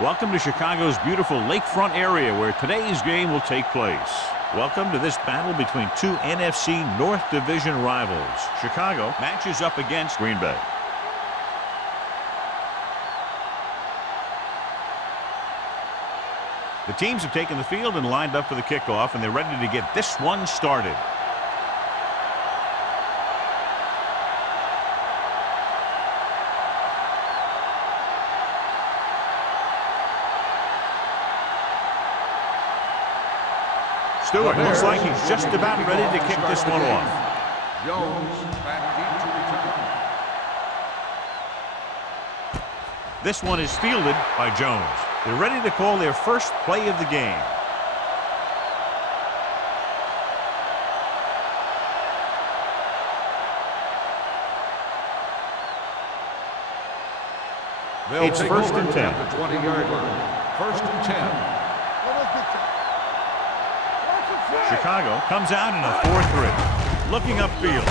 Welcome to Chicago's beautiful lakefront area where today's game will take place. Welcome to this battle between two NFC North Division rivals. Chicago matches up against Green Bay. The teams have taken the field and lined up for the kickoff, and they're ready to get this one started. Stewart looks like he's just about ready to kick this one off. Jones back deep to return. This one is fielded by Jones. They're ready to call their first play of the game. It's first and 10. At the 20-yard line. First and 10. Chicago comes out in a 4-3. Looking upfield.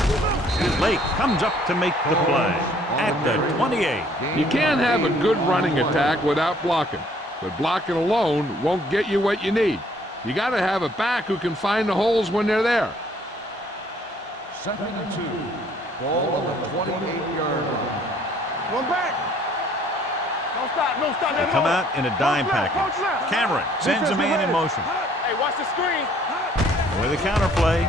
Lake comes up to make the play at the 28. You can't have a good running attack without blocking, but blocking alone won't get you what you need. You got to have a back who can find the holes when they're there. Second and 2. Ball on the 28-yard line. One back. Don't stop. Don't stop. They come out in a dime package. Cameron sends a man in motion. Hey, watch the screen. With a counterplay.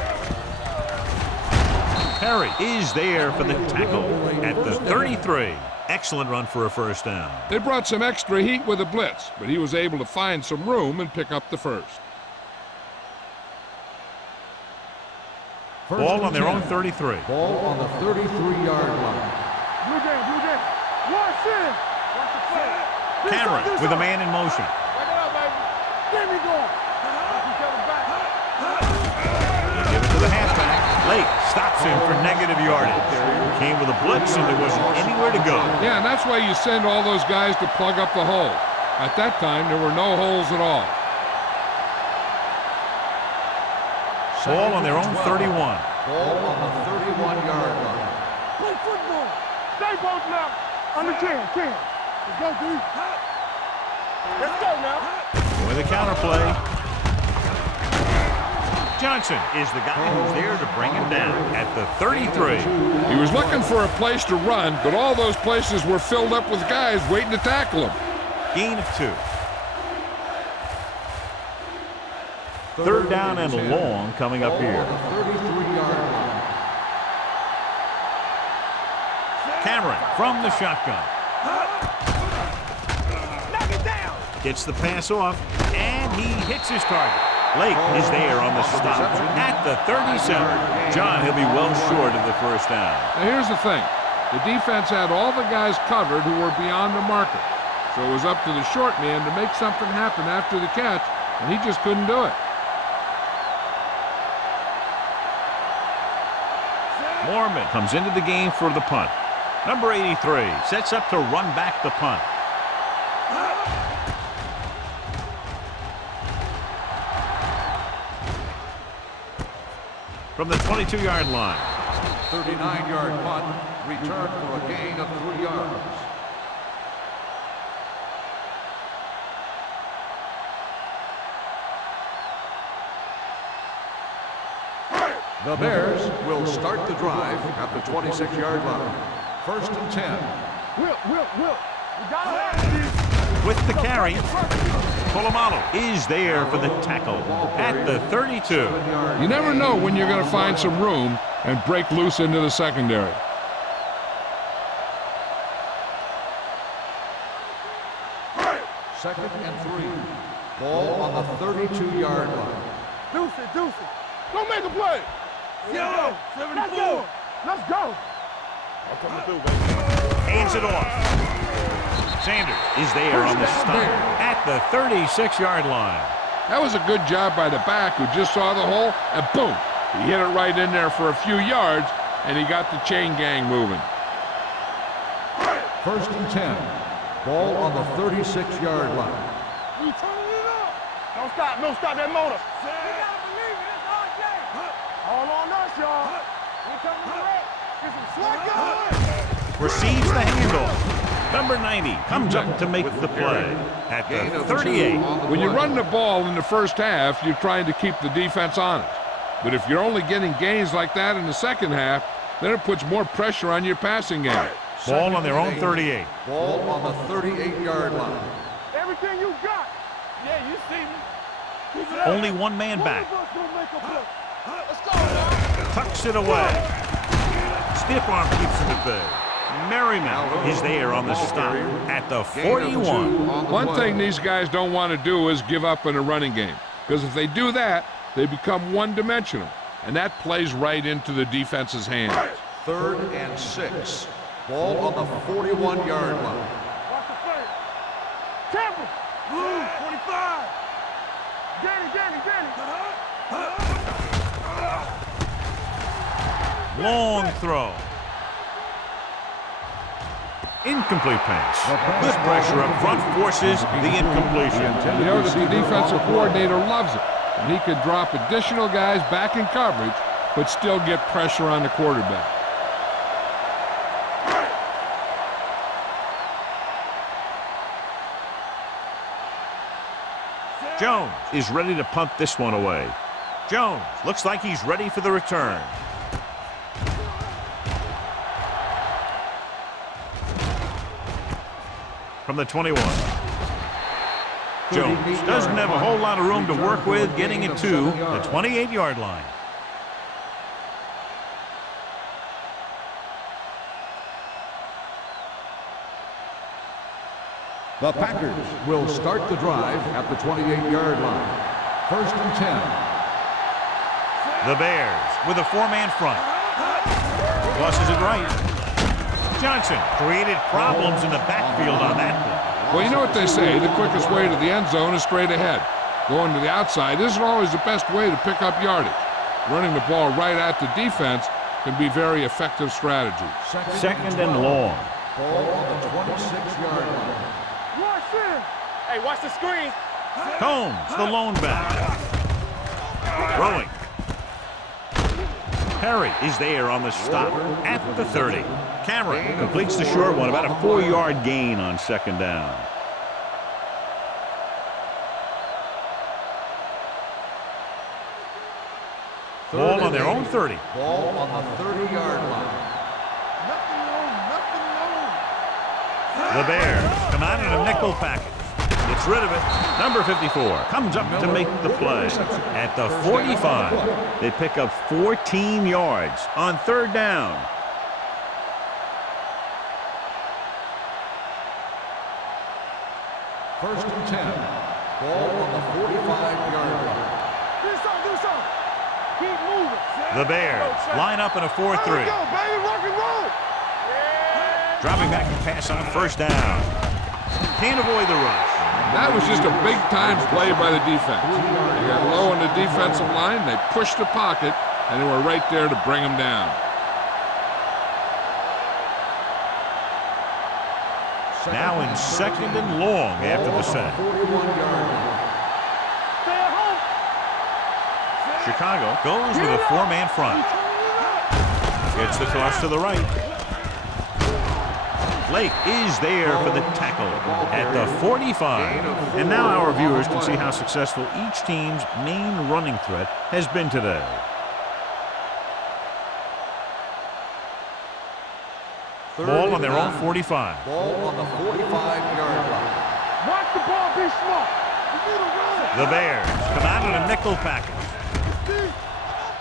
Perry is there for the tackle at the 33. Excellent run for a first down. They brought some extra heat with a blitz, but he was able to find some room and pick up the first. Ball on their own 33. Ball on the 33-yard line. Blue Jam. Watch it. Watch the play. Cameron with a man in motion. Back it up, baby. There we go. Give it to the halfback. Lake stops him for negative yardage. Came with a blitz and there wasn't anywhere to go. Yeah, and that's why you send all those guys to plug up the hole. At that time, there were no holes at all. Ball on their own 31. Ball on the 31-yard line. Play football. Stay both now. Under 10. Let's go, D. Let's go now. With a counterplay. Johnson is the guy who's there to bring him down at the 33. He was looking for a place to run, but all those places were filled up with guys waiting to tackle him. Gain of 2. Third down and long coming up here. 33-yard line. Cameron from the shotgun. Knock it down. Gets the pass off, and he hits his target. Lake is there on the stop at the 37. John, he'll be well short of the first down. Now here's the thing. The defense had all the guys covered who were beyond the marker. So it was up to the short man to make something happen after the catch, and he just couldn't do it. Mormon comes into the game for the punt. Number 83 sets up to run back the punt. From the 22-yard line. 39-yard punt, return for a gain of 3 yards. The Bears will start the drive at the 26-yard line. First and 10. Will. We got it. With the carry, Polamalu is there for the tackle at the 32. You never know when you're going to find some room and break loose into the secondary. Second and 3. Ball on the 32-yard line. Deuce it. Don't make a play. Yo, 74. Let's go. I'm coming through, baby. Hands it off. Sanders is there on the stop at the 36-yard line. That was a good job by the back who just saw the hole, and boom, he hit it right in there for a few yards, and he got the chain gang moving. First and 10. Ball on the 36-yard line. We turning it up. Don't stop that motor. We gotta believe it. It's our day. All on us, y'all. We coming to wreck. Get some slack on. Receives the handoff. Number 90 comes up to make the play at the 38. When you run the ball in the first half, you're trying to keep the defense honest. But if you're only getting gains like that in the second half, then it puts more pressure on your passing game. Ball on their own 38. Ball on the 38-yard line. Everything you got. Yeah, you see me. Keep it up. Only one man back. One of us gonna make a play. Let's go, man. Tucks it away. Stiff arm keeps him at bay. Merriman is there on the stop at the 41. One thing these guys don't want to do is give up in a running game. Because if they do that, they become one-dimensional. And that plays right into the defense's hands. 3rd and 6. Ball on the 41-yard line. Watch the play. Tampa. Blue, 45. Danny. Long throw. Incomplete pass. Good pressure up front forces the incompletion. You notice the defensive coordinator loves it. And he could drop additional guys back in coverage, but still get pressure on the quarterback. Jones is ready to punt this one away. Jones looks like he's ready for the return. From the 21. Jones doesn't have a whole lot of room to work with, getting it to the 28-yard line. The Packers will start the drive at the 28-yard line. 1st and 10. The Bears with a 4-man front. Crosses it right. Johnson created problems in the backfield on that play. Well, you know what they say, the quickest way to the end zone is straight ahead. Going to the outside isn't always the best way to pick up yardage. Running the ball right at the defense can be very effective strategy. Second and long. Ball on the 26-yard line. Hey, watch the screen. Combs, the lone back. Throwing. Perry is there on the stop at the 30. Cameron completes the short one, about a 4-yard gain on 2nd down. Ball on their own 30. Ball on the 30-yard line. The Bears come out in a nickel package. Gets rid of it. Number 54 comes up to make the play at the 45. They pick up 14 yards on 3rd down. First and 10. Ball on the 45-yard line. Do something. Keep moving. The Bears line up in a 4-3. Go, baby, rock and roll. Dropping back to pass on 1st down. Can't avoid the rush. That was just a big-time play by the defense. They got low on the defensive line, they pushed the pocket, and they were right there to bring him down. Now in 2nd and long after the set. Chicago goes with a 4-man front. Gets the toss to the right. Blake is there for the tackle at the 45. And now our viewers can see how successful each team's main running threat has been today. Ball on their own 45. Ball on the 45-yard line. Watch the ball, be smart. The Bears come out in a nickel package.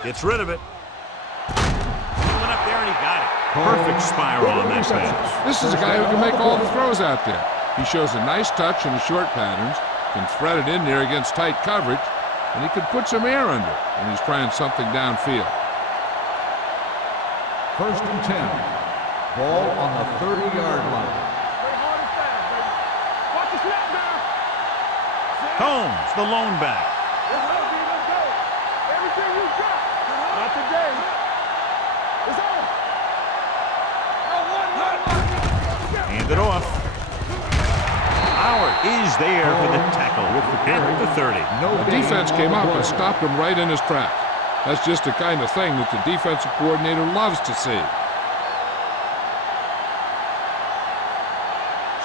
Gets rid of it. He went up there and he got it. Perfect spiral on that pass. This is a guy who can make all the throws out there. He shows a nice touch in the short patterns, can thread it in there against tight coverage, and he can put some air under it when he's trying something downfield. 1st and 10. Ball on the 30-yard line. Play hard and fast, baby. Watch the snap now. Combs, the lone back. Let's go. Everything you got. Not today. It's on. Hand it off. Howard is there for the tackle at the 30. The defense came up and stopped him right in his tracks. That's just the kind of thing that the defensive coordinator loves to see.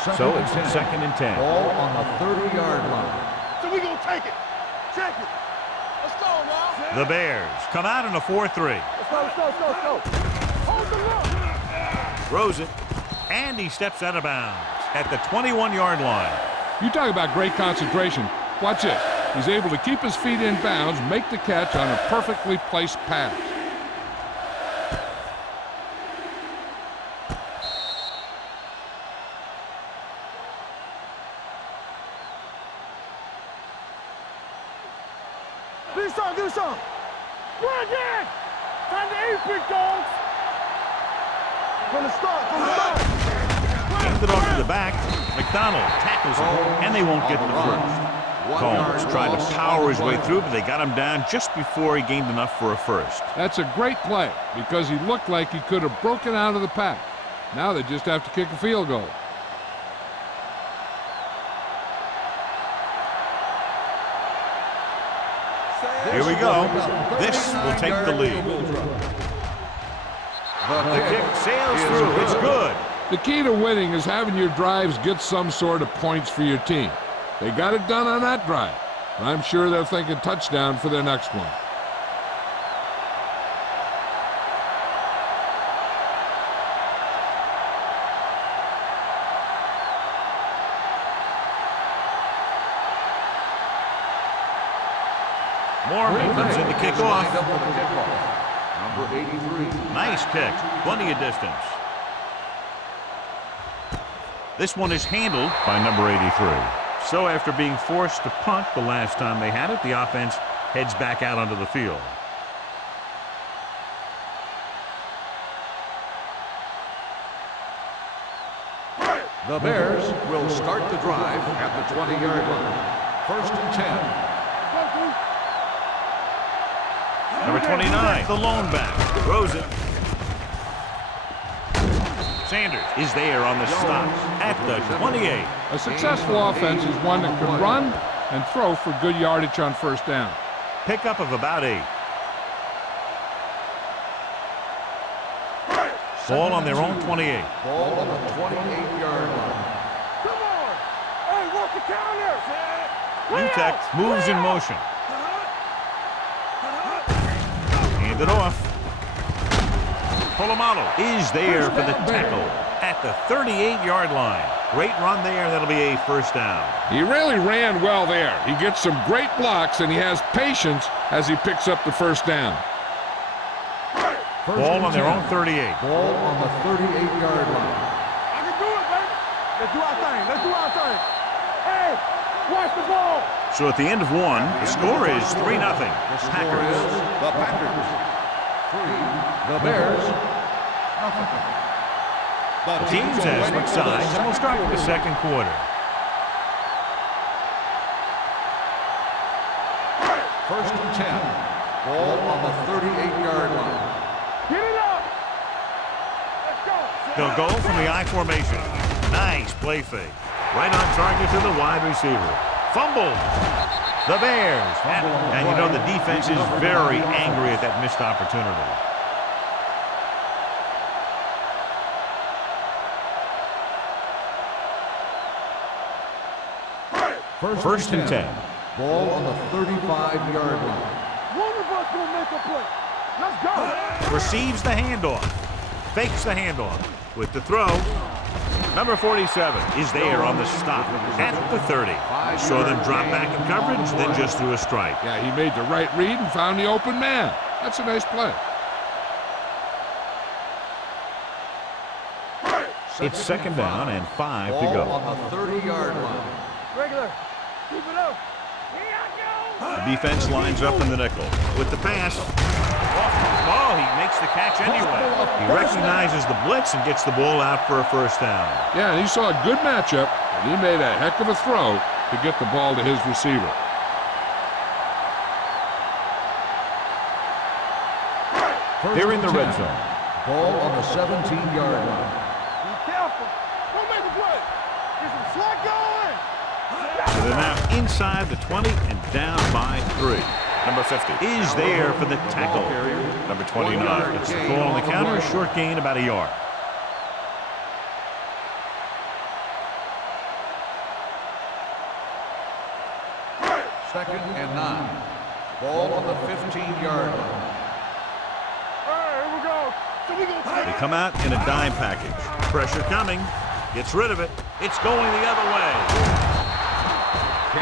So it's 2nd and 10. Ball on the 30-yard line. So we gonna take it. Check it. Let's go now. The Bears come out in a 4-3. Let's go. Hold the look. Throws it, and he steps out of bounds at the 21-yard line. You talk about great concentration. Watch this. He's able to keep his feet in bounds, make the catch on a perfectly placed pass. Do some. Run again. Time to eat, big dogs. From the start. Hands it off to the back. McDonald tackles him, and they won't get the first. Combs tried to power his way through, but they got him down just before he gained enough for a first. That's a great play because he looked like he could have broken out of the pack. Now they just have to kick a field goal. Here we go. This will take the lead. The kick sails through. It's good. The key to winning is having your drives get some sort of points for your team. They got it done on that drive. And I'm sure they're thinking touchdown for their next one. Mormon comes in to kick off. Number 83. Nice kick. Plenty of distance. This one is handled by number 83. So after being forced to punt the last time they had it, the offense heads back out onto the field. The Bears will start the drive at the 20-yard line. 1st and 10. Number 29, the lone back, throws it. Sanders is there on the stop at the 28. A successful offense is one that can run and throw for good yardage on first down. Pickup of about 8. Ball on their own 28. Ball on the 28-yard line. Come on. Hey, work the counter. UTEP moves in motion. Hand it off. Polamalu is there for the tackle at the 38-yard line. Great run there. That'll be a first down. He really ran well there. He gets some great blocks, and he has patience as he picks up the first down. Ball on their own 38. Ball on the 38-yard line. I can do it, baby. Let's do our thing. Hey, watch the ball. So at the end of one, the score is 3-0. The score Packers. is the Packers 3, the Bears nothing. The teams have switched sides, and we'll start with the second quarter. First and 10. Ball on the 38-yard line. Get it up. Let's go. They'll go from the I formation. Nice play fake. Right on target to the wide receiver. Fumble. The Bears. And you know the defense is very angry at that missed opportunity. First and 10. Ball on the 35-yard line. One of us will make a play. Let's go. Receives the handoff. Fakes the handoff. With the throw. Number 47 is there on the stop at the 30. Saw them drop back in coverage, then just threw a strike. Yeah, he made the right read and found the open man. That's a nice play. It's second down and 5 to Ball go. on the 30-yard line. Regular. Keep it up. The defense lines up in the nickel. With the pass. Oh, he makes the catch anyway. He recognizes the blitz and gets the ball out for a first down. Yeah, and he saw a good matchup, and he made a heck of a throw to get the ball to his receiver. They're in the red zone. Ball on the 17-yard line. Be careful. Don't make a play. Get some slack going. So they're now inside the 20 and down by 3. Number 50 is there for the tackle. Number 29 gets the call on the counter. Short gain about a yard. 2nd and 9. Ball on the 15-yard line. Here we go. So we gonna They come out in a dime package. Pressure coming. Gets rid of it. It's going the other way.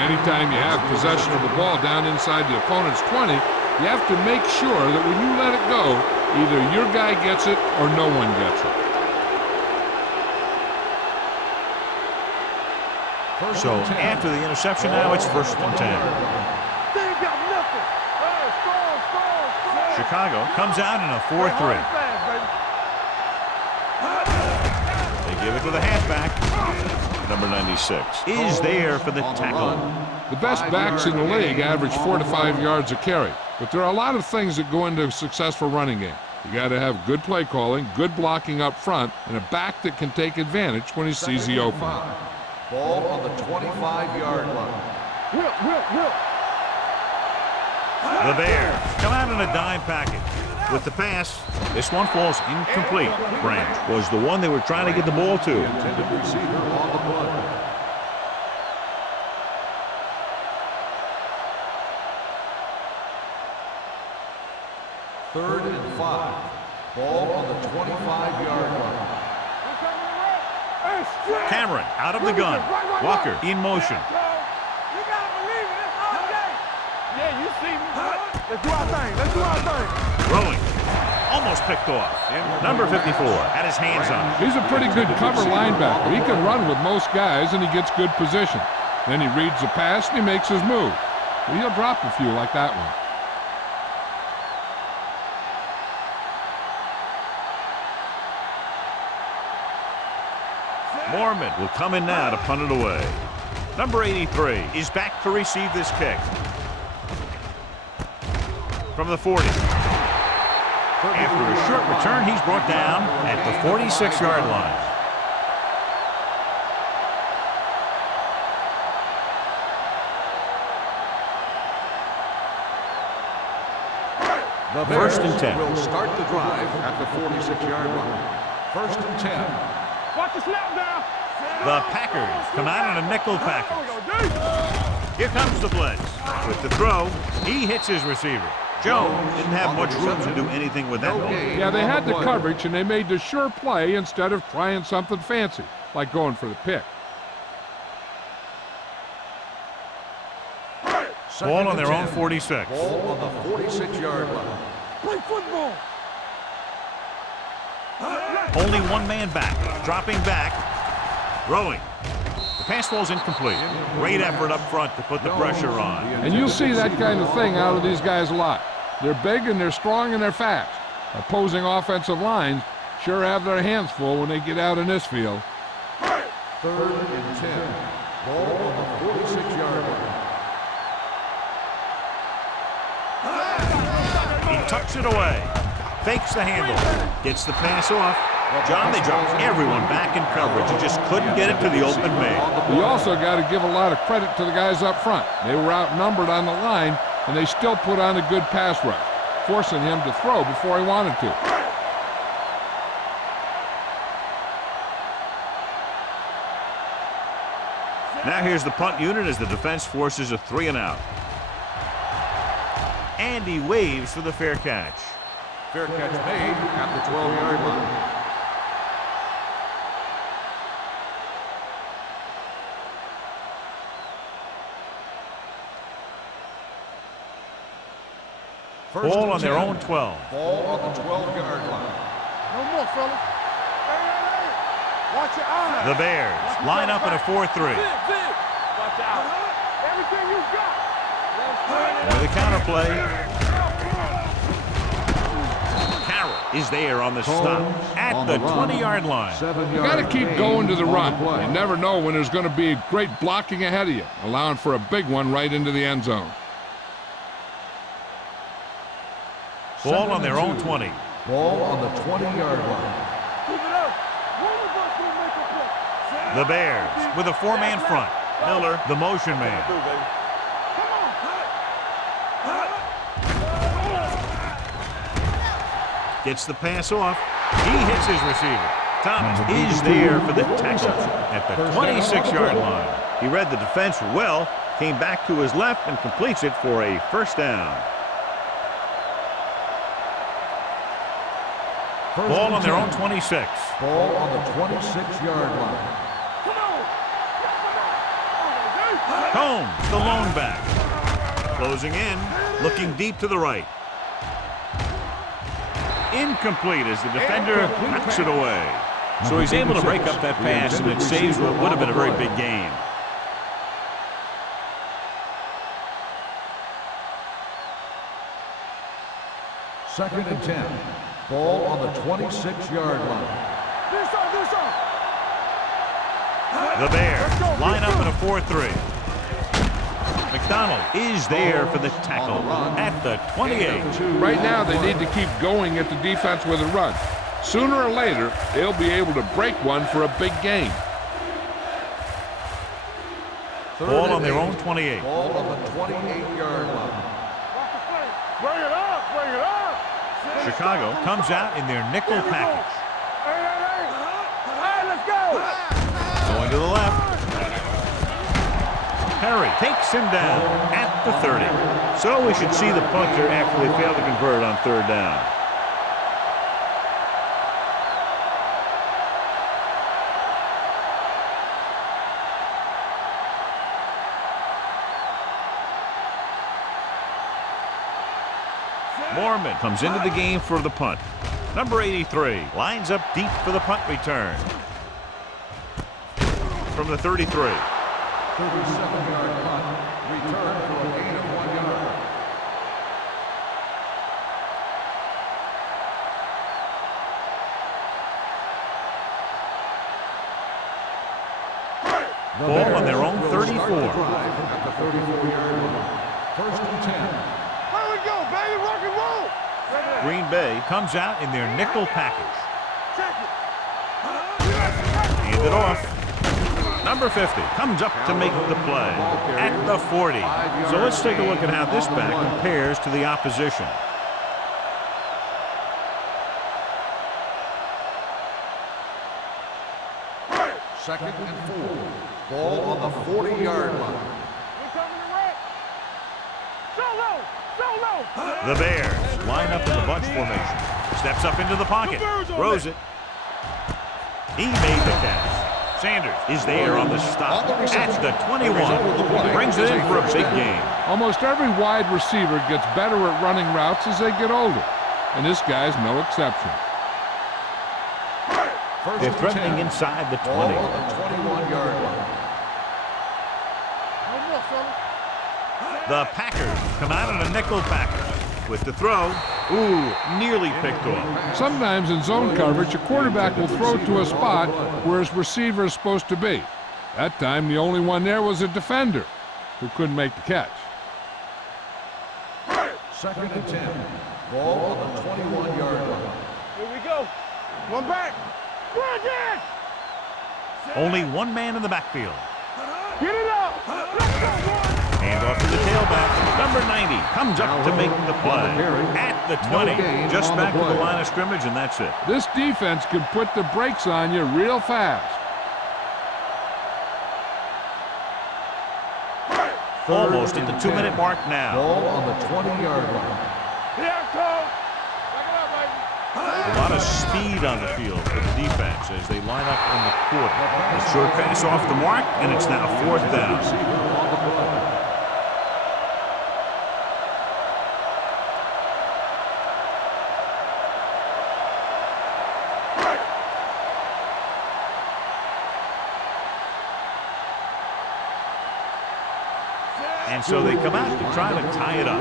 Anytime you have possession of the ball down inside the opponent's 20, you have to make sure that when you let it go, either your guy gets it or no one gets it. So after the interception now, it's 1st and 10. They ain't got nothing. Hey, score. Chicago comes out in a 4-3. They give it to the halfback. Number 96 is there for the tackle. The best backs in the league average 4 to 5 yards a carry, but there are a lot of things that go into a successful running game. You got to have good play calling, good blocking up front, and a back that can take advantage when he sees the opening. Ball on the 25-yard line. Will. The Bears come out in a dime package. With the pass, this one falls incomplete. Branch was the one they were trying to get the ball to. Intended receiver on the play. Third and 5. Ball on the 25-yard line. Cameron out of the gun. Walker in motion. You gotta believe it. It's all day. Yeah, you see me. Let's do our thing. Throwing. Almost picked off. Number 54 had his hands on it. He's a pretty good cover linebacker. He can run with most guys, and he gets good position. Then he reads the pass, and he makes his move. But he'll drop a few like that one. Mormon will come in now to punt it away. Number 83 is back to receive this kick. From the 40. After a short return, he's brought down at the 46-yard line. The First Bears and 10. will start the drive at the 46-yard line. 1st and 10. Watch the snap now. The Packers come out in a nickel package. Here comes the blitz. With the throw, he hits his receiver. Jones didn't have much room to do anything with that ball. Yeah, they had the coverage, and they made the sure play instead of trying something fancy, like going for the pick. Ball on their own 46. Ball on the 46-yard line. Play football. Only one man back. Dropping back. Throwing. The pass falls incomplete. Great effort up front to put the pressure on. And you'll see that kind of thing out of these guys a lot. They're big and they're strong and they're fast. Opposing offensive lines sure have their hands full when they get out in this field. 3rd and 10. Ball on the 46-yard line. He tucks it away. Fakes the handle. Gets the pass off. John, they dropped everyone back in coverage. He just couldn't get it to the open man. You also got to give a lot of credit to the guys up front. They were outnumbered on the line, and they still put on a good pass rush, forcing him to throw before he wanted to. Now here's the punt unit as the defense forces a 3-and-out. And he waves for the fair catch. Fair catch made at the 12-yard line. Ball on their own 12. Ball on the 12-yard line. No more, fellas. Hey. Watch your eyes. The Bears line up in a 4-3. Watch out. Everything you got. With a counterplay. Carroll is there on the stop at the 20-yard line. You got to keep going to the run. You never know when there's going to be great blocking ahead of you, allowing for a big one right into the end zone. Ball on their own 20. Ball on the 20-yard line. Keep it up. One of us will make a play. The Bears with a 4-man front. Miller, the motion man. Gets the pass off. He hits his receiver. Thomas is there for the tackle at the 26-yard line. He read the defense well, came back to his left and completes it for a first down. Ball on their own 26. Ball on the 26-yard line. Combs, the lone back. Closing in, looking deep to the right. Incomplete as the defender knocks it away. So he's able to break up that pass, and it saves what would have been a very big game. Second and 10. Ball on the 26-yard line. The Bears line up in a 4-3. McDonald is there for the tackle at the 28. Right now, they need to keep going at the defense with a run. Sooner or later, they'll be able to break one for a big game. Ball on their own 28. Ball on the 28-yard line. Bring it up, bring it up. Chicago comes out in their nickel package. Hey, let's go. Going to the left. Perry takes him down at the 30. So we should see the punter after they fail to convert on third down. Mormon comes into the game for the punt. Number 83 lines up deep for the punt return. From the 33. 37-yard punt. Return for a gain of 1 yard. Ball on their own 34. At the 34-yard line. First and 10. There we go, baby, rock and roll. Green Bay comes out in their nickel package. Check it. Hand it off. Number 50 comes up to make the play at the 40. So let's take a look at how this back compares to the opposition. Second and 4. Ball on the 40-yard line. The Bears line up in the bunch formation. Steps up into the pocket. Throws it. He made the catch. Sanders is there on the stop at the 21. Brings it in for a big game. Almost every wide receiver gets better at running routes as they get older, and this guy's no exception. They're threatening inside the 20. Ball on the 21-yard line. The Packers come out in a nickel package. With the throw, nearly picked off. Sometimes in zone coverage, a quarterback will throw to a spot where his receiver is supposed to be. That time, the only one there was a defender who couldn't make the catch. Second and 10. Ball on the 21-yard line. Here we go. One back. Run again. Only one man in the backfield. Get it up. Let's go, boy. Hand off to the tailback. Number 90 comes up to make the play at the 20. Just back to the line of scrimmage, and that's it. This defense can put the brakes on you real fast. Almost at the 2-minute mark now. Ball on the 20-yard line. Here, Cole. Back it up, baby. A lot of speed on the field for the defense as they line up in the quarter. A short pass off the mark, and it's now fourth down. And so they come out to try to tie it up.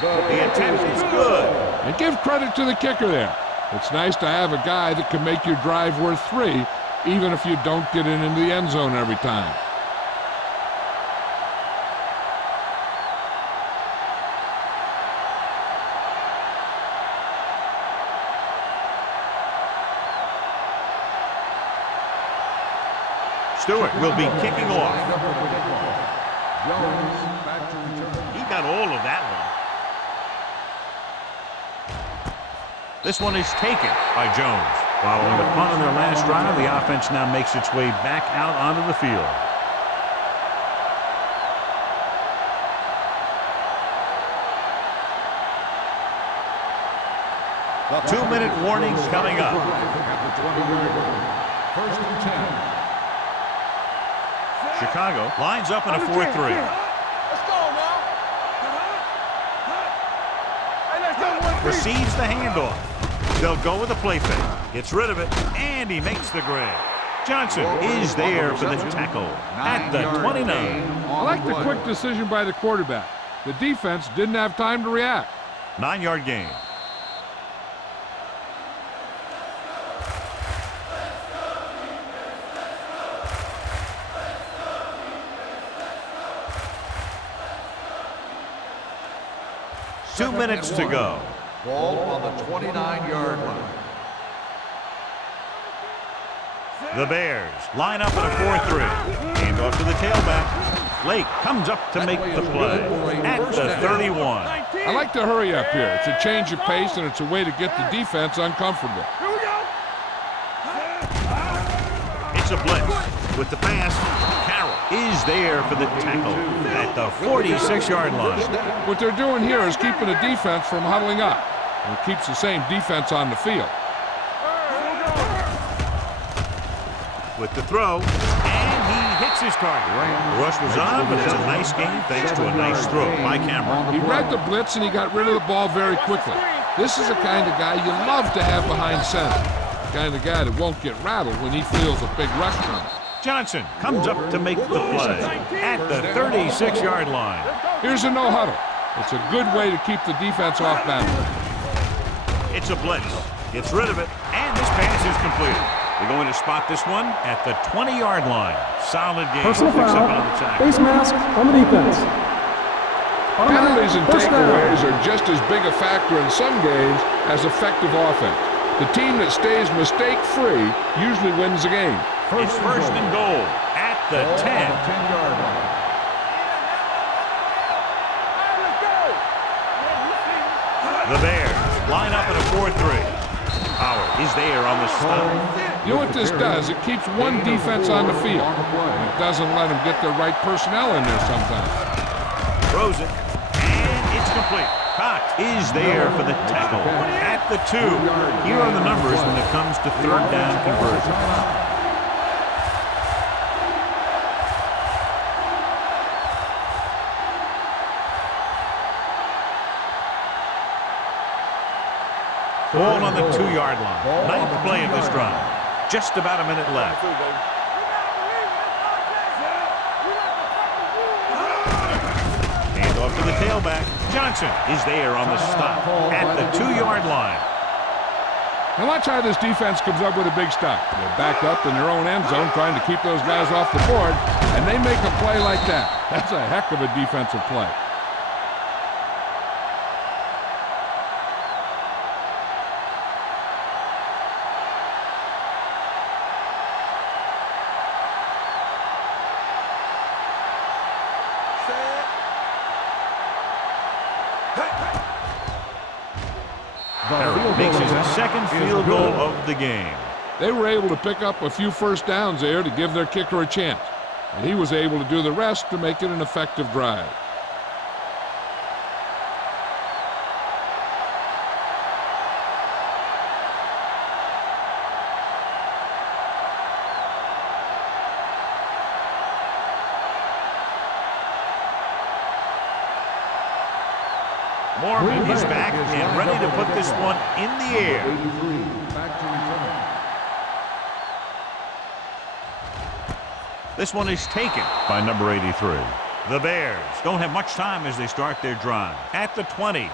The attempt is good. And give credit to the kicker there. It's nice to have a guy that can make your drive worth 3, even if you don't get it into the end zone every time. Stewart will be kicking off. Jones back to return. He got all of that one. This one is taken by Jones. Following the punt on their last drive, the offense now makes its way back out onto the field. The 2-minute warning coming up. At the 20-yard line. First and 10. Chicago lines up in a 4-3. Let's go now. Hey, let's go 1-3. Receives the handoff. They'll go with a play fake. Gets rid of it, and he makes the grab. Johnson is there for the tackle at the 29. I like the quick decision by the quarterback. The defense didn't have time to react. 9-yard gain. Two minutes to go. Ball on the 29-yard line. The Bears line up in a 4-3. Handoff to the tailback. Lake comes up to make the play at the 31. I like to hurry up here. It's a change of pace, and it's a way to get the defense uncomfortable. Here we go. It's a blitz. With the pass, Carroll is there for the tackle at the 46-yard line. What they're doing here is keeping the defense from huddling up. And it keeps the same defense on the field. With the throw, and he hits his target. The rush was on, but it's a nice game thanks to a nice throw by Cameron. He read the blitz, and he got rid of the ball very quickly. This is the kind of guy you love to have behind center. The kind of guy that won't get rattled when he feels a big rush coming. Johnson comes up to make the play at the 36-yard line. Here's a no-huddle. It's a good way to keep the defense off balance. It's a blitz. Gets rid of it, and this pass is completed. They're going to spot this one at the 20-yard line. Solid game. Personal Picks up foul, another tackle. face mask on the defense. Penalties and First down. takeaways are just as big a factor in some games as effective offense. The team that stays mistake-free usually wins the game. It's first and goal at the 10. 10-yard line. The Bears line up in a 4-3. Howard is there on the stop. You know what this does? It keeps one defense on the field. And it doesn't let them get the right personnel in there sometimes. Throws it, and it's complete. Cox is there for the tackle at the 2. Here are the numbers when it comes to third down conversion. Ball on the 2-yard line. Ninth play of this drive. Just about a minute left. Handoff to the tailback. Johnson is there on the stop at the 2-yard line. Now watch how this defense comes up with a big stop. They're backed up in their own end zone trying to keep those guys off the board, and they make a play like that. That's a heck of a defensive play. Harry makes his second field goal of the game. They were able to pick up a few first downs there to give their kicker a chance. And he was able to do the rest to make it an effective drive. Morgan is back and ready to put this one in the air. Back to return. This one is taken by number 83. The Bears don't have much time as they start their drive. At the 20.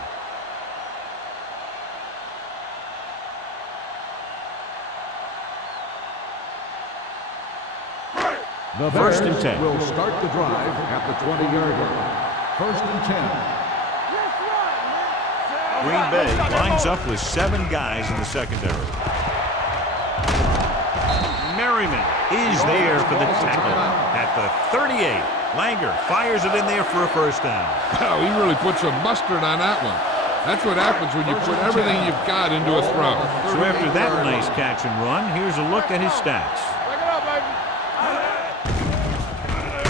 The First and Bears 10. will start the drive at the 20-yard line. First and 10. Green Bay lines up with 7 guys in the secondary. Merriman is there for the tackle at the 38. Langer fires it in there for a first down. Oh, he really put some mustard on that one. That's what happens when you put everything you've got into a throw. So after that nice catch and run, here's a look at his stats. Back it up,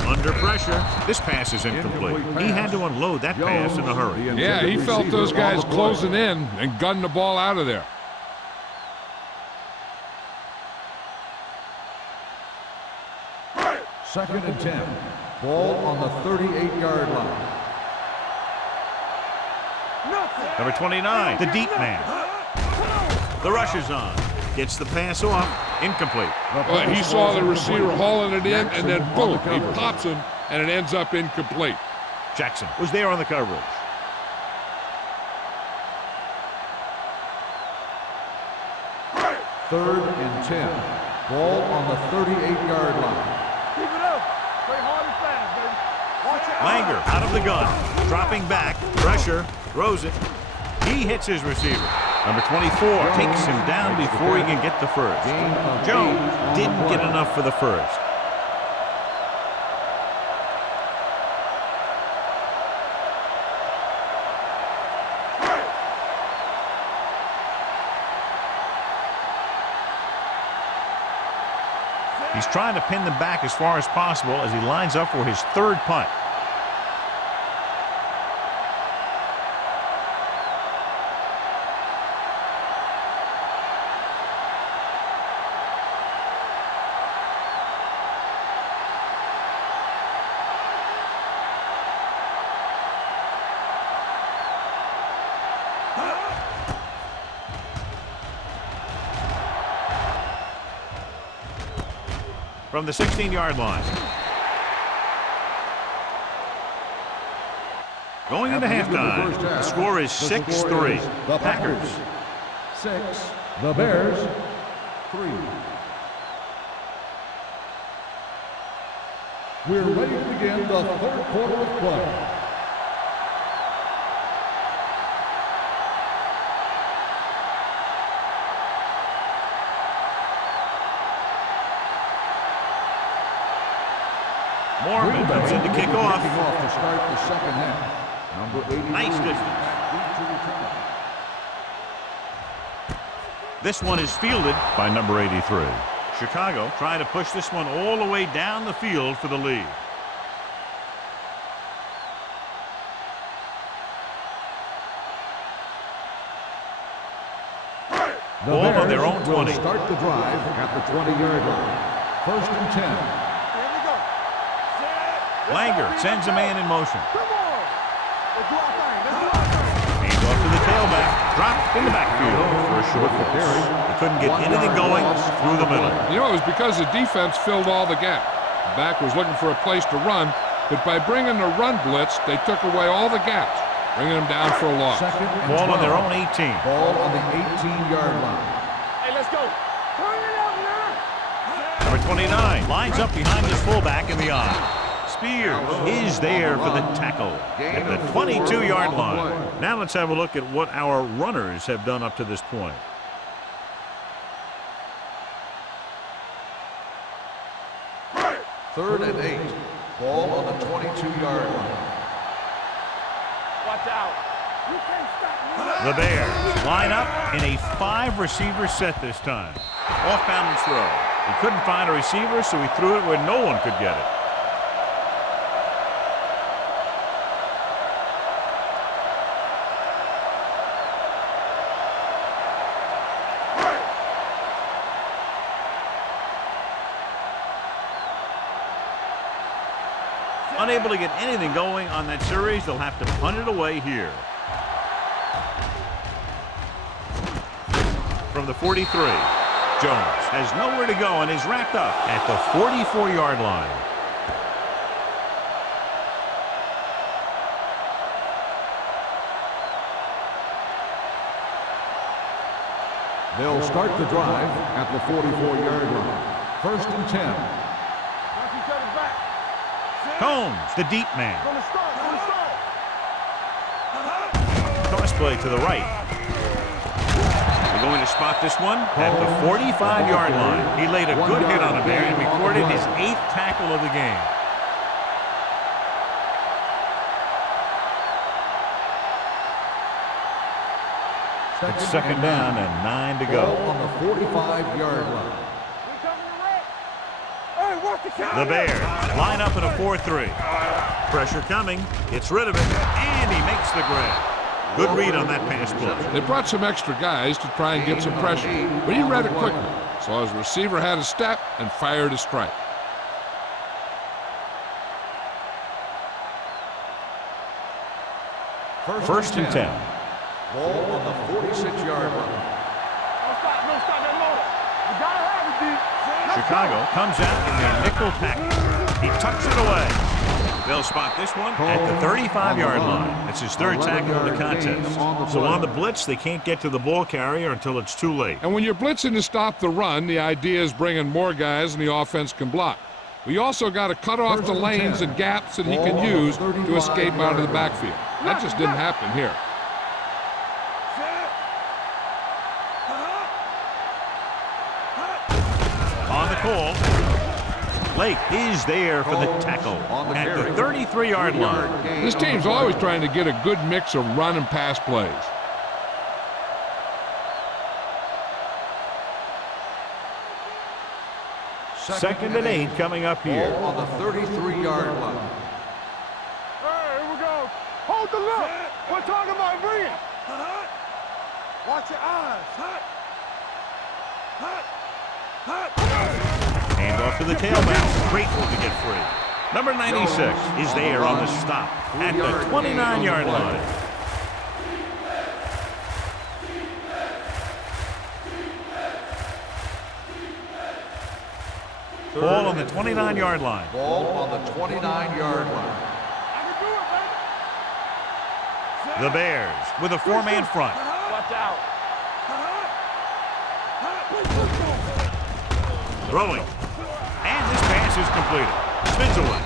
baby. Under pressure, this pass is incomplete. He had to unload that pass in a hurry. Yeah, he felt those guys closing in and gunned the ball out of there. Second and 10. Ball on the 38-yard line. Number 29, the deep man. The rush is on. Gets the pass off. Incomplete. Well, he saw the receiver hauling it in, and then boom, he pops him, and it ends up incomplete. Jackson was there on the coverage. Third and 10. Ball on the 38-yard line. Keep it up. Play hard and fast, baby. Watch out. Langer out of the gun. Dropping back. Pressure. Throws it. He hits his receiver. Number 24 takes him down before he can get the first. Jones didn't get enough for the first. He's trying to pin them back as far as possible as he lines up for his third punt. From the 16-yard line. Going into halftime, the score is 6-3. The Packers 6, the Bears 3. We're ready to begin the third quarter of play. Mormon comes in to kick off. To start the second half. Number 80. Nice distance. This one is fielded by number 83. Chicago trying to push this one all the way down the field for the lead. Ball on their own 20. Start the drive at the 20-yard line. First and 10. Langer sends a man in motion. Come on. Let's do our thing. Let's do our thing. Hands off to the tailback. Dropped in the backfield for a short loss. He couldn't get anything going through the middle. You know, it was because the defense filled all the gap. The back was looking for a place to run, but by bringing the run blitz, they took away all the gaps, bringing them down for a loss. Ball on their own 18. Ball on the 18-yard line. Hey, let's go. Turn it up now. Number 29 lines up behind his fullback in the eye. Spears is there for the tackle at the 22-yard line. Now let's have a look at what our runners have done up to this point. Third and 8. Ball on the 22-yard line. Watch out. You can't stop me. The Bears line up in a 5-receiver set this time. Off balance throw. He couldn't find a receiver, so he threw it where no one could get it. Unable to get anything going on that series, they'll have to punt it away here. From the 43, Jones has nowhere to go and is wrapped up at the 44-yard line. They'll start the drive at the 44-yard line. First and 10. Watch each other's back. Combs, the deep man. Gonna start. Gonna start. Toss play to the right. They're going to spot this one at the 45-yard line. He laid a good hit on him there and recorded his 8th tackle of the game. It's second down and 9 to Ball go. on the 45-yard line. The Bears line up in a 4-3. Pressure coming. Gets rid of it, and he makes the grab. Good read on that pass play. They brought some extra guys to try and get some pressure, but he read it quickly. So his receiver had a step and fired a strike. First and 10. Ball on the 46-yard line. Chicago comes out in their nickel package. He tucks it away. They'll spot this one at the 35-yard line. That's his third tackle of the contest. So on the blitz, they can't get to the ball carrier until it's too late. And when you're blitzing to stop the run, the idea is bringing more guys and the offense can block. We also got to cut off the lanes and gaps that he can use to escape out of the backfield. That just didn't happen here. On the call, Lake is there for the tackle at the 33-yard line. This team's always trying to get a good mix of run and pass plays. Second and 8 coming up here. Ball on the 33-yard line. Hey, here we go. Hold the look. We're talking about bringing. Watch your eyes. Hand off to the tailback. Great move to get free. Number 96 is there on the stop at the 29-yard line. Ball on the 29-yard line. Ball on the 29-yard line. The Bears with a four-man front. Watch out. Throwing. And this pass is completed. Spins away.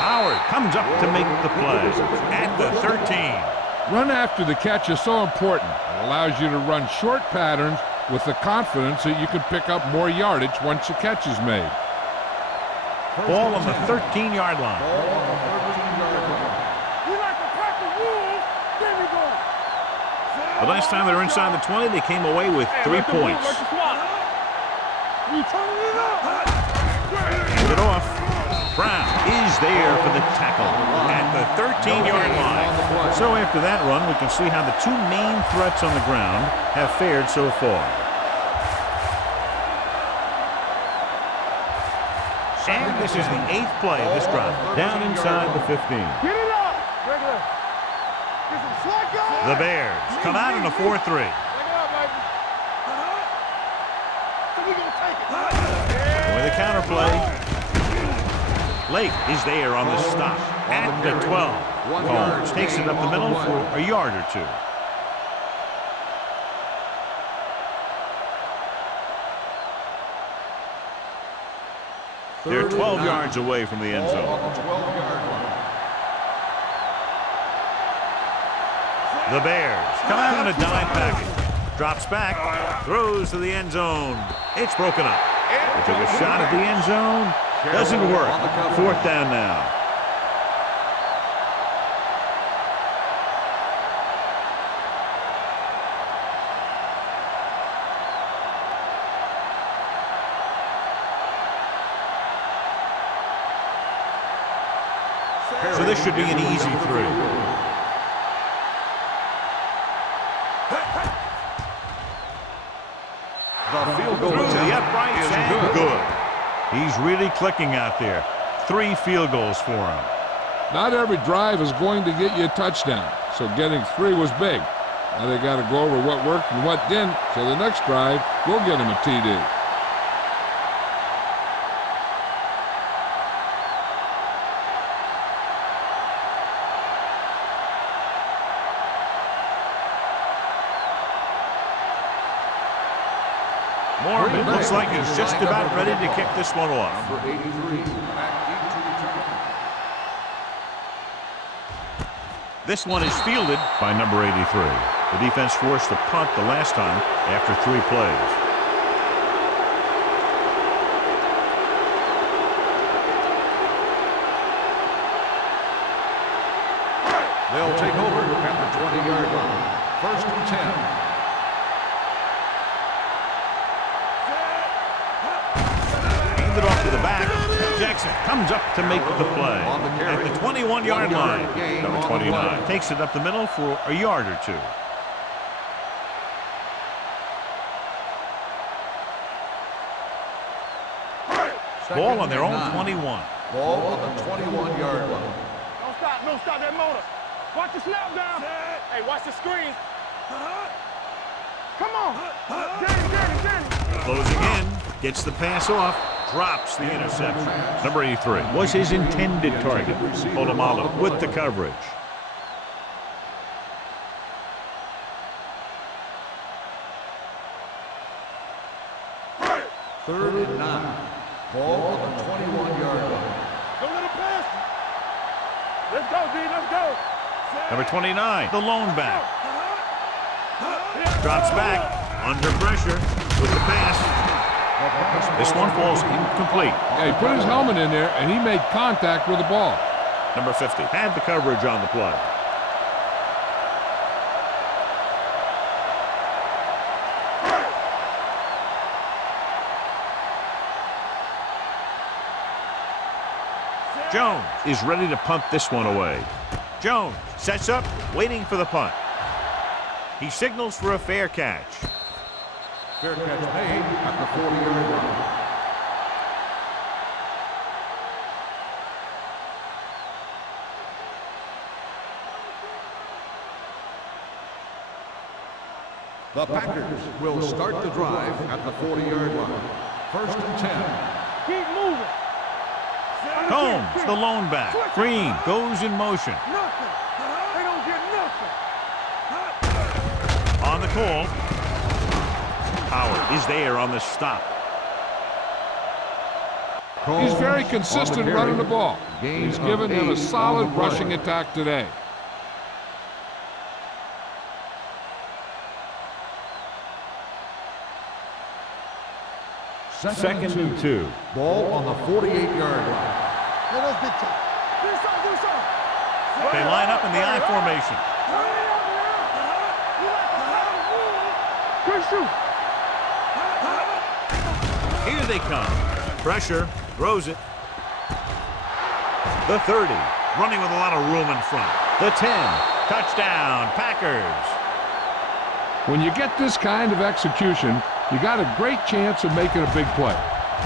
Howard comes up to make the play at the 13. Run after the catch is so important. It allows you to run short patterns with the confidence that you can pick up more yardage once the catch is made. Ball on the 13-yard line. We like to crack the rules. There we go. The last time they were inside the 20, they came away with 3 points. We turning it up. Hand it off. Brown is there for the tackle at the 13-yard line. So after that run, we can see how the two main threats on the ground have fared so far. And this is the 8th play of this drive, down inside the 15. Get it up. Regular. Get some slack on. The Bears come out in a 4-3. Take it up, baby. So we gonna take it. With a counterplay, Lake is there on the stop at the 12. Combs takes it up the middle for a yard or two. They're 12 yards away from the end Ball zone. on the 12-yard line. The Bears come out in a dime package. Drops back, throws to the end zone. It's broken up. They took a shot at the end zone. Doesn't work. 4th down now. So this should be an easy 3. The field goal Through the attempt uprights is and good. He's really clicking out there. 3 field goals for him. Not every drive is going to get you a touchdown, so getting 3 was big. Now they got to go over what worked and what didn't, so the next drive will get him a TD. Morgan looks like he's just about ready to kick this one off. Number 83, back deep to return. This one is fielded by number 83. The defense forced a punt the last time after 3 plays. They'll take over at the 20-yard line. First and 10. Hand it off to the back. Jackson comes up to make the play. At the 21-yard line. Number 29 takes it up the middle for a yard or two. Ball on their own 21. Ball on the 21-yard line. Don't stop that motor. Watch the snap down. Hey, watch the screen. Come on. Danny. Closing in, gets the pass off, drops the interception. Number 83 was his intended target. Polamalu with the coverage. Third and 9. Ball on the 21-yard line. Don't let him pass. Let's go, D. Let's go. Number 29, the lone back. Drops back, under pressure, with the pass. This one falls incomplete. Yeah, he put his helmet in there, and he made contact with the ball. Number 50 had the coverage on the play. Jones is ready to punt this one away. Jones sets up, waiting for the punt. He signals for a fair catch. Fair catch made at the 40-yard line. The Packers will start the drive at the 40-yard line. First and 10. Keep moving. Combs, the lone back. Green goes in motion. Nothing. They don't get nothing. On the call. Howard is there on the stop. He's very consistent running the ball. He's given them a solid rushing attack today. Second and 2. Ball on the 48-yard line. They line up in the I formation. Good shoot. Here they come. Pressure, throws it. The 30, running with a lot of room in front. The 10, touchdown, Packers. When you get this kind of execution, you got a great chance of making a big play.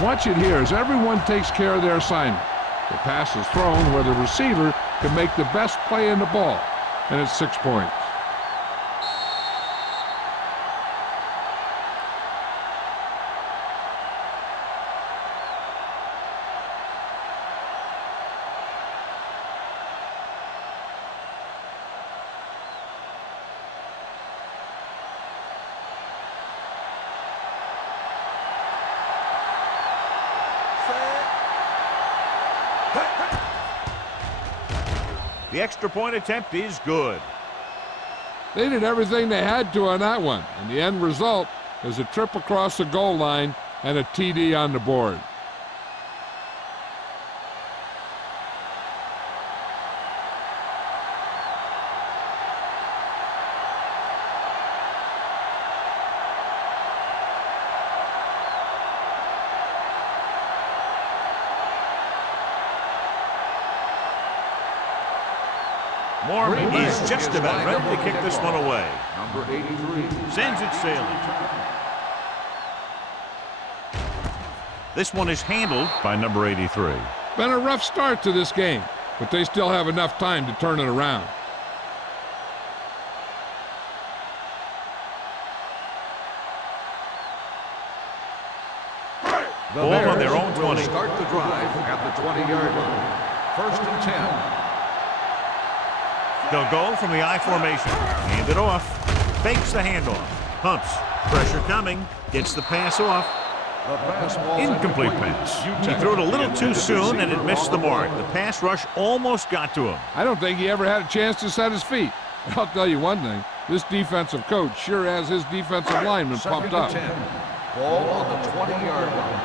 Watch it here as everyone takes care of their assignment. The pass is thrown where the receiver can make the best play in the ball, and it's 6 points. The extra point attempt is good. They did everything they had to on that one, and the end result is a trip across the goal line and a TD on the board. Mormon is just about ready to kick this one away. Number 83. Sends it sailing. This one is handled by number 83. Been a rough start to this game, but they still have enough time to turn it around. The Ball on their Bears own 20. will start the drive at the 20-yard line. First and 10. They'll go from the I formation. Hand it off. Fakes the handoff. Pumps. Pressure coming. Gets the pass off. The pass ball Incomplete pass. He threw it a little too soon and it missed the mark. The pass rush almost got to him. I don't think he ever had a chance to set his feet. I'll tell you one thing, this defensive coach sure has his defensive lineman pumped up. 10. Ball on the 20-yard line.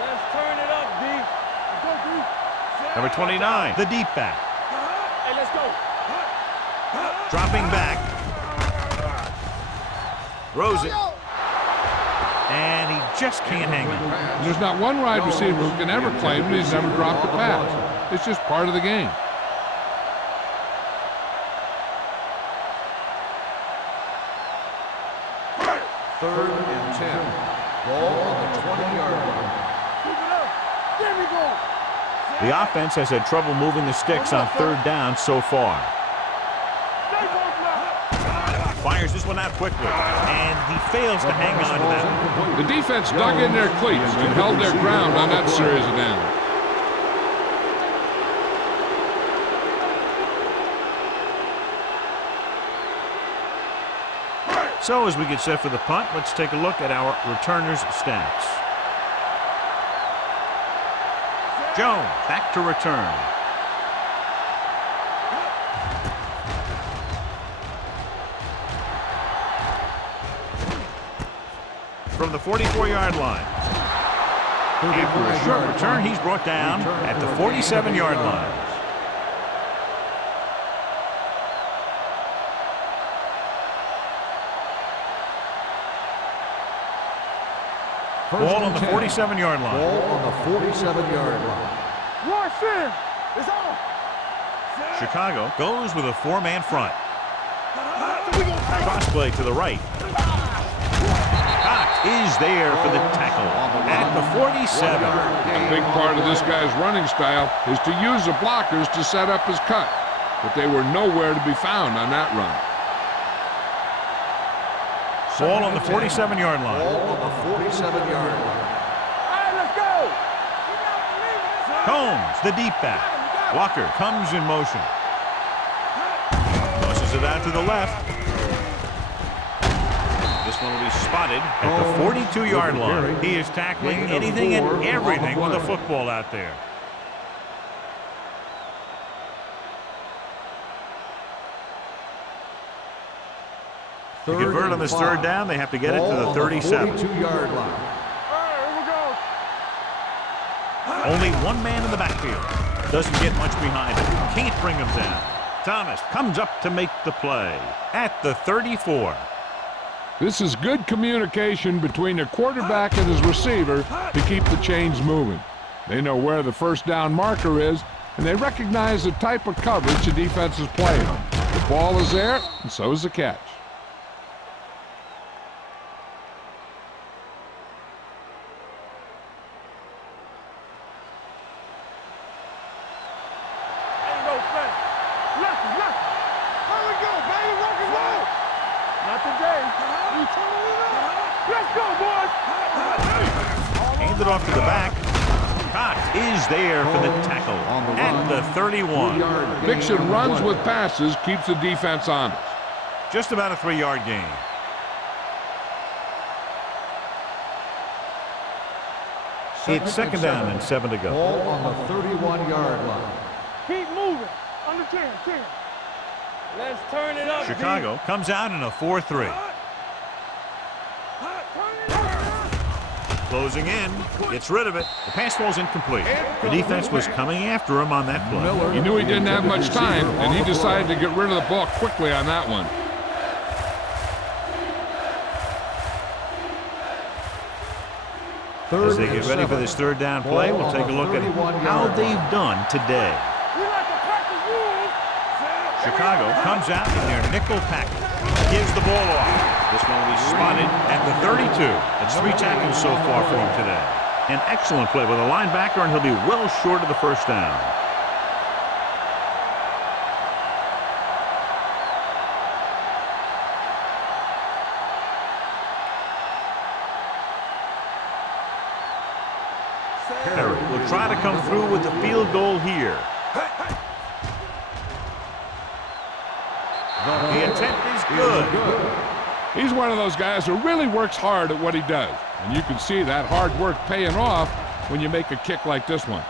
Let's turn it up, D. Let's go, D. Number 29, the deep back. Hey, let's go. Dropping back. Throws it. And he just can't hang on. There's not one wide receiver who can ever claim that he's never dropped a pass. It's just part of the game. Third and 10. Ball on the 20-yard line. Keep it up. There we go. The offense has had trouble moving the sticks on third down so far. Stay close now. Fires this one out quickly, and he fails to hang on to that one. The defense dug in their cleats and held their ground on that series of downs. So as we get set for the punt, let's take a look at our returners' stats. Jones back to return. From the 44-yard line. After a short return, he's brought down at the 47-yard line. Ball on the 47-yard line. Ball on the 47-yard line. Rush in. It's on. Chicago goes with a four-man front. Crossplay to the right. Cox is there for the tackle at the 47. A big part of this guy's running style is to use the blockers to set up his cut, but they were nowhere to be found on that run. Ball on the 47-yard line. Ball on the 47-yard line. All right, let's go. Combs, the deep back. Walker comes in motion. Tosses it out to the left. This one will be spotted at the 42-yard line. He is tackling anything and everything with a football out there. To convert on this third down, they have to get it to the 37. 42-yard line. All right, here we go. Only one man in the backfield. Doesn't get much behind him. Can't bring him down. Thomas comes up to make the play at the 34. This is good communication between the quarterback and his receiver to keep the chains moving. They know where the first down marker is, and they recognize the type of coverage the defense is playing. The ball is there, and so is the catch. Ain't no play. Left. Here we go, baby. Rock and roll. Not today. We turning it up. Let's go, boys. Hands it off to the back. Cox is there for the tackle at the 31. Mixon runs with passes, keeps the defense honest. Just about a 3-yard gain. It's second down and 7 to go. Ball on the 31-yard line. Keep moving. Under 10. Let's turn it up. Chicago comes out in a 4-3. Turn it up. Closing in, gets rid of it. The pass ball's incomplete. The defense was coming after him on that play. He knew he didn't have much time, and he decided to get rid of the ball quickly on that one. As they get ready for this third down play, we'll take a look at how they've done today. We like to practice rules. Chicago comes out in their nickel package. Gives the ball off. This one will be spotted at the 32. That's 3 tackles so far for him today. An excellent play with a linebacker, and he'll be well short of the first down. Perry will try to come through with the field goal here. The attempt is good. He's one of those guys who really works hard at what he does. And you can see that hard work paying off when you make a kick like this one.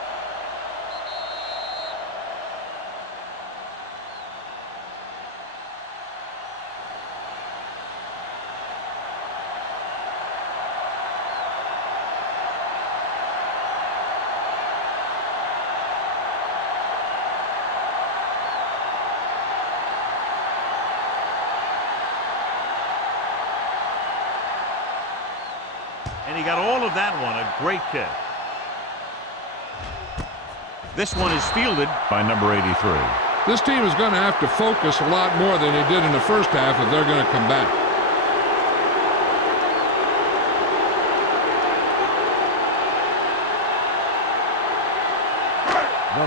And he got all of that one. A great kick. This one is fielded by number 83. This team is going to have to focus a lot more than they did in the first half if they're going to come back.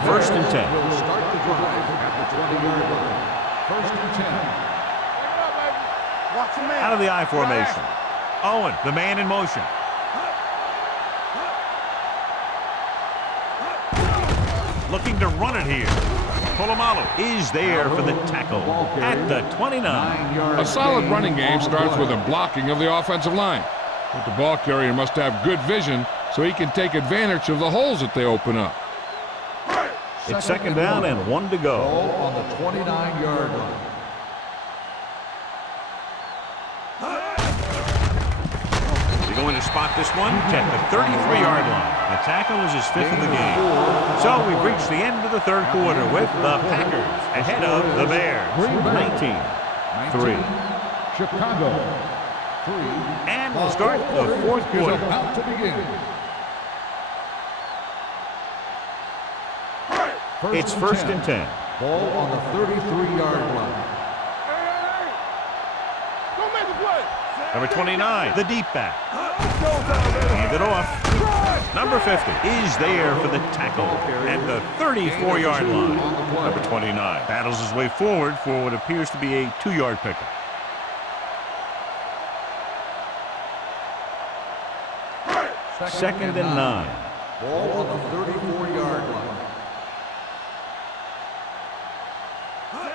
First and 10. Will start the drive at the 20-yard line. First and 10. Watch the man. Out of the I formation. Owen, the man in motion. Looking to run it here. Polamalu is there for the tackle at the 29. A solid running game starts with a blocking of the offensive line. But the ball carrier must have good vision so he can take advantage of the holes that they open up. It's second down and 1 to go. Ball on the 29-yard line. Is he going to spot this one? At the 33-yard line. The tackle is his 5th of the game. So we've reached the end of the third quarter with the Packers ahead of the Bears. 19-3. Chicago. 3. And we'll start the fourth quarter. About to begin. It's first and 10. Ball on the 33-yard line. Don't make the play. Number 29, the deep back. Hand it off. Number 50 is there for the tackle at the 34-yard line. Number 29 battles his way forward for what appears to be a 2-yard pickup. Second and 9. Ball on the 34-yard line.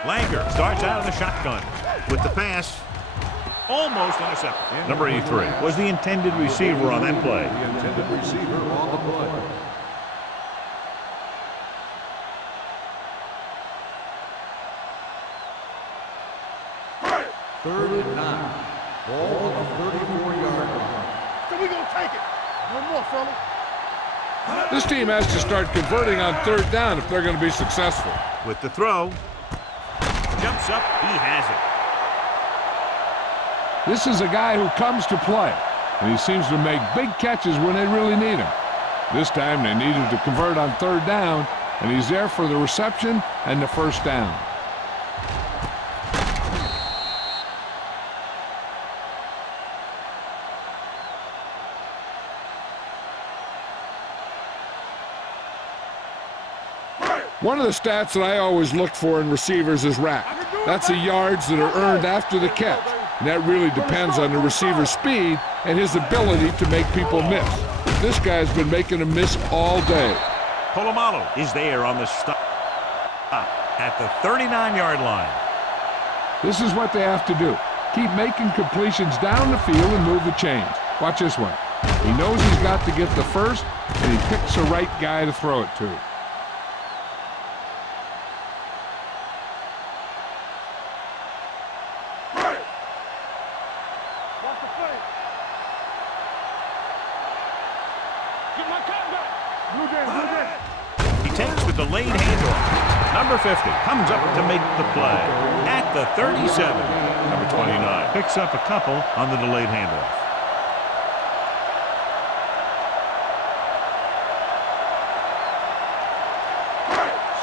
Langer starts out of the shotgun with the pass. Almost intercepted. Number 83 was the intended receiver on that play. The intended receiver on the play. Third and 9. Ball on the 34-yard line. So we gonna take it. No more, fella. This team has to start converting on third down if they're going to be successful. With the throw. Jumps up. He has it. This is a guy who comes to play, and he seems to make big catches when they really need him. This time they needed to convert on third down, and he's there for the reception and the first down. One of the stats that I always look for in receivers is RAC. That's the yards that are earned after the catch. And that really depends on the receiver's speed and his ability to make people miss. This guy's been making them miss all day. Polamalu is there on the stop at the 39-yard line. This is what they have to do. Keep making completions down the field and move the chains. Watch this one. He knows he's got to get the first, and he picks the right guy to throw it to. He takes the delayed handoff. Number 50 comes up to make the play at the 37. Number 29 picks up a couple on the delayed handoff.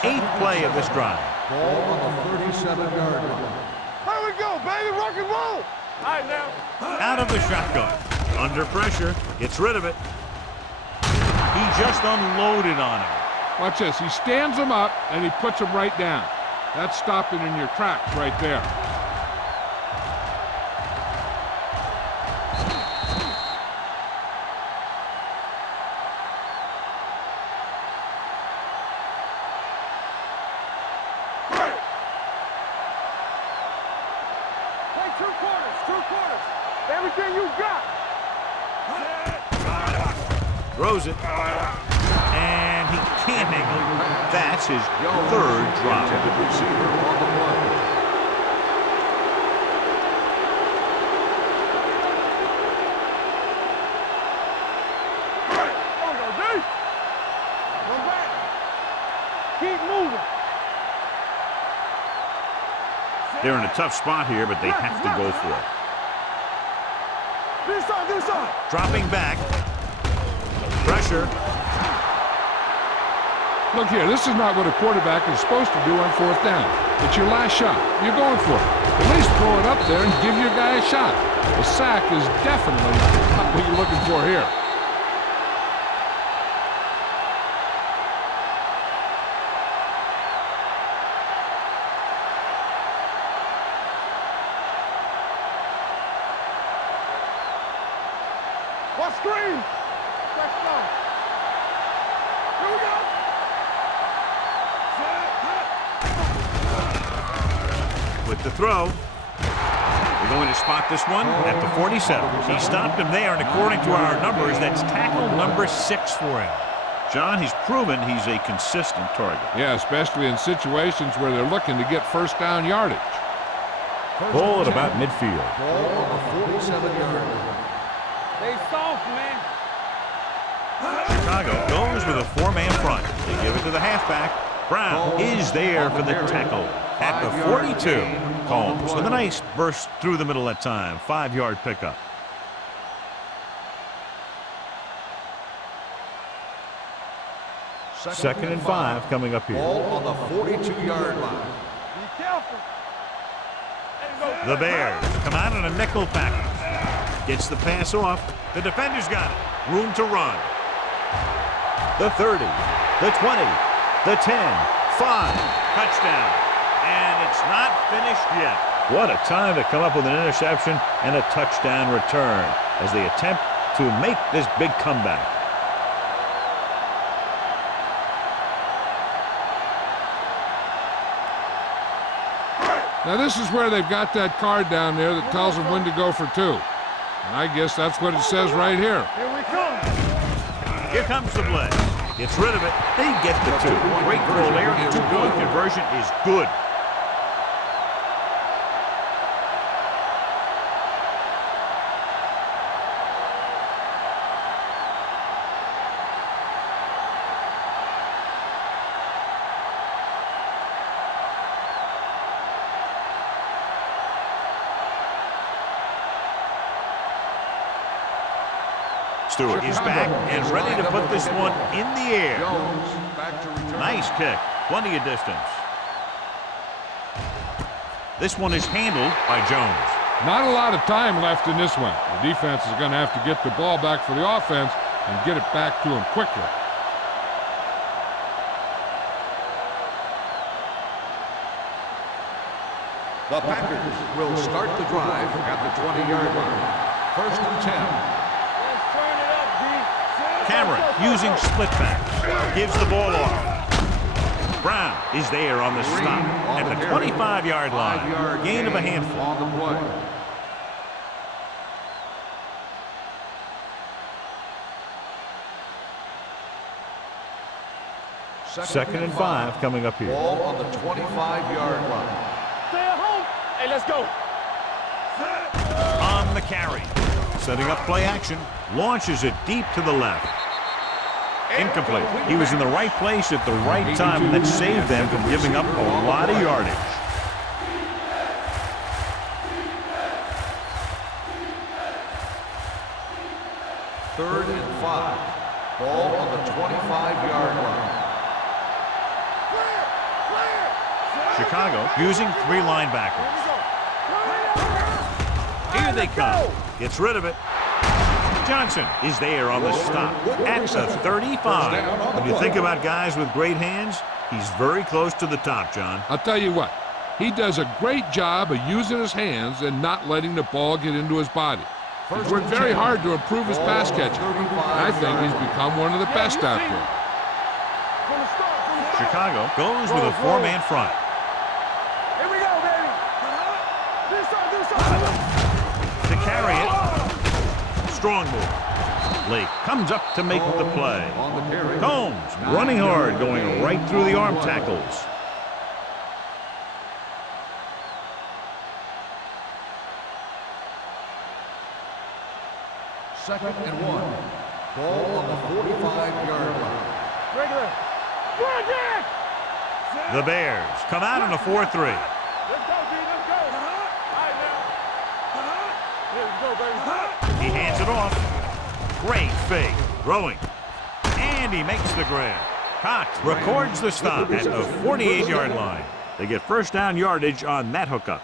Eighth play of this drive. Ball on the 37-yard line. Here we go, baby. Rock and roll. All right, now. Out of the shotgun. Under pressure. Gets rid of it. He just unloaded on him. Watch this. He stands him up, and he puts him right down. That's stopping in your tracks right there. Play 2 quarters. 2 quarters. Everything you got. Throws it. And he can't hang it. That's his third drop. Intended receiver on the play. There we go, D. Run back. Keep moving. They're in a tough spot here, but they have to go for it. Be something do something. Dropping back. Pressure. Look here, this is not what a quarterback is supposed to do on 4th down. It's your last shot. You're going for it. At least throw it up there and give your guy a shot. A sack is definitely not what you're looking for here. What screen? Let's go. Here we go. With the throw. We're going to spot this one at the 47. He stopped him there, and according to our numbers, that's tackle number 6 for him. John, he's proven he's a consistent target. Yeah, especially in situations where they're looking to get 1st down yardage. Ball at about midfield. Ball on the 47-yard line. They soft, man. Chicago goes with a 4-man front. They give it to the halfback. Brown is there for the tackle at the 42. Combs with a nice burst through the middle that time. 5-yard pickup. Second and 5 coming up here. Ball on the 42-yard line. Be careful. The Bears come out on a nickel package. Gets the pass off. The defender's got it. Room to run. The 30, the 20, the 10, 5. Touchdown. And it's not finished yet. What a time to come up with an interception and a touchdown return as they attempt to make this big comeback. Now this is where they've got that card down there that tells them when to go for 2. And I guess that's what it says right here. Here we come. Here comes the blitz. Gets rid of it. They get the 2. Great throw there. The 2-point conversion is good. Stewart is back and ready to put this one in the air. Jones back to return. Nice kick. Plenty of distance. This one is handled by Jones. Not a lot of time left in this one. The defense is going to have to get the ball back for the offense and get it back to him quickly. The Packers will start the drive at the 20-yard line. 1st and 10. Let's turn it up, D. Cameron using split back. Gives the ball off. Brown is there on the stop at the 25-yard line. 5-yard Gain of a handful. on the play. Second and 5 coming up here. Ball on the 25-yard line. Stay at home. Hey, let's go. On the carry. Setting up play action. Launches it deep to the left. Incomplete. He was in the right place at the right time, and that saved them from giving up a lot of yardage. Third and 5. Ball on the 25-yard line. Chicago using 3 linebackers. Here they come. Gets rid of it. Johnson is there on the stop at the 35. When you think about guys with great hands, he's very close to the top, John. I'll tell you what, he does a great job of using his hands and not letting the ball get into his body. He's worked very hard to improve his pass catching. I think he's become one of the best out there. Chicago goes with a 4-man front. Here we go, baby. Do something. To carry it. Strong move. Lake comes up to make the play. Combs running hard, going right through the arm tackles. Second and 1. Ball on the 45-yard line. Regular. Run, Jack. The Bears come out in a 4-3. Let's go, D. Let's go. All right, now. Here we go, baby. He hands it off. Great fake. Throwing. And he makes the grab. Cox records the stop at the 48-yard line. They get first down yardage on that hookup.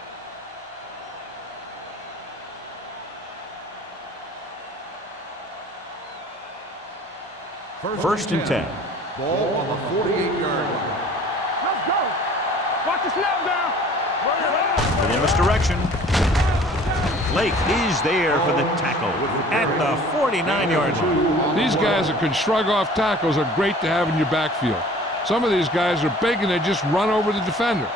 First and 10. Ball on the 48-yard line. Let's go. Watch the snap down. In this direction. Blake is there for the tackle at the 49-yard line. These guys that can shrug off tackles are great to have in your backfield. Some of these guys are big and they just run over the defender.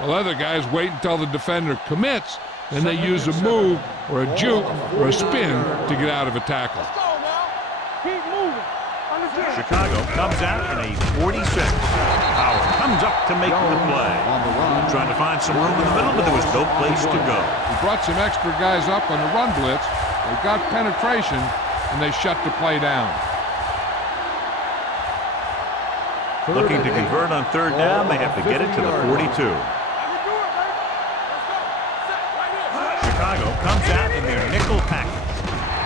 While other guys wait until the defender commits, then they use a move or a juke or a spin to get out of a tackle. Let's go now. Keep moving. Understand? Chicago comes out in a 46. Howard comes up to make the play. Trying to find some room in the middle, but there was no place to go. He brought some extra guys up on the run blitz. They got penetration, and they shut the play down. Looking to convert on third down, they have to get it to the 42. Chicago comes out in their nickel package.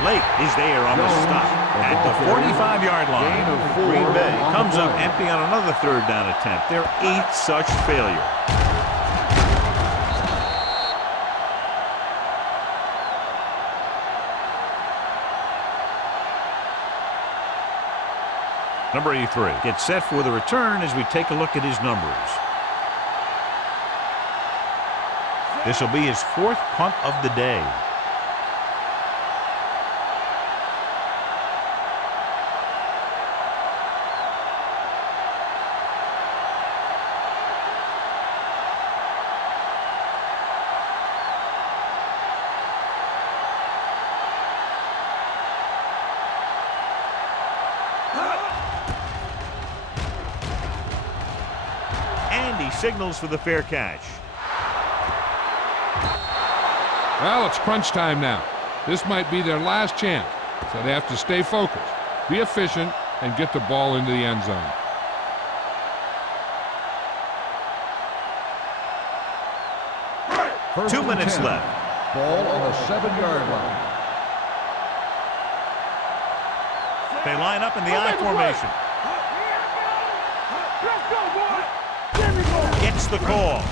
Blake is there on the stop at the 45-yard line. Green Bay comes up empty on another third down attempt. Their 8th such failure. Number 83 gets set for the return as we take a look at his numbers. This will be his 4th punt of the day. Signals for the fair catch. Well, it's crunch time now. This might be their last chance, so they have to stay focused, be efficient, and get the ball into the end zone. First 2 minutes 10. left. Ball on the 7-yard line. They line up in the I formation. Let's go, boy. Gets the call.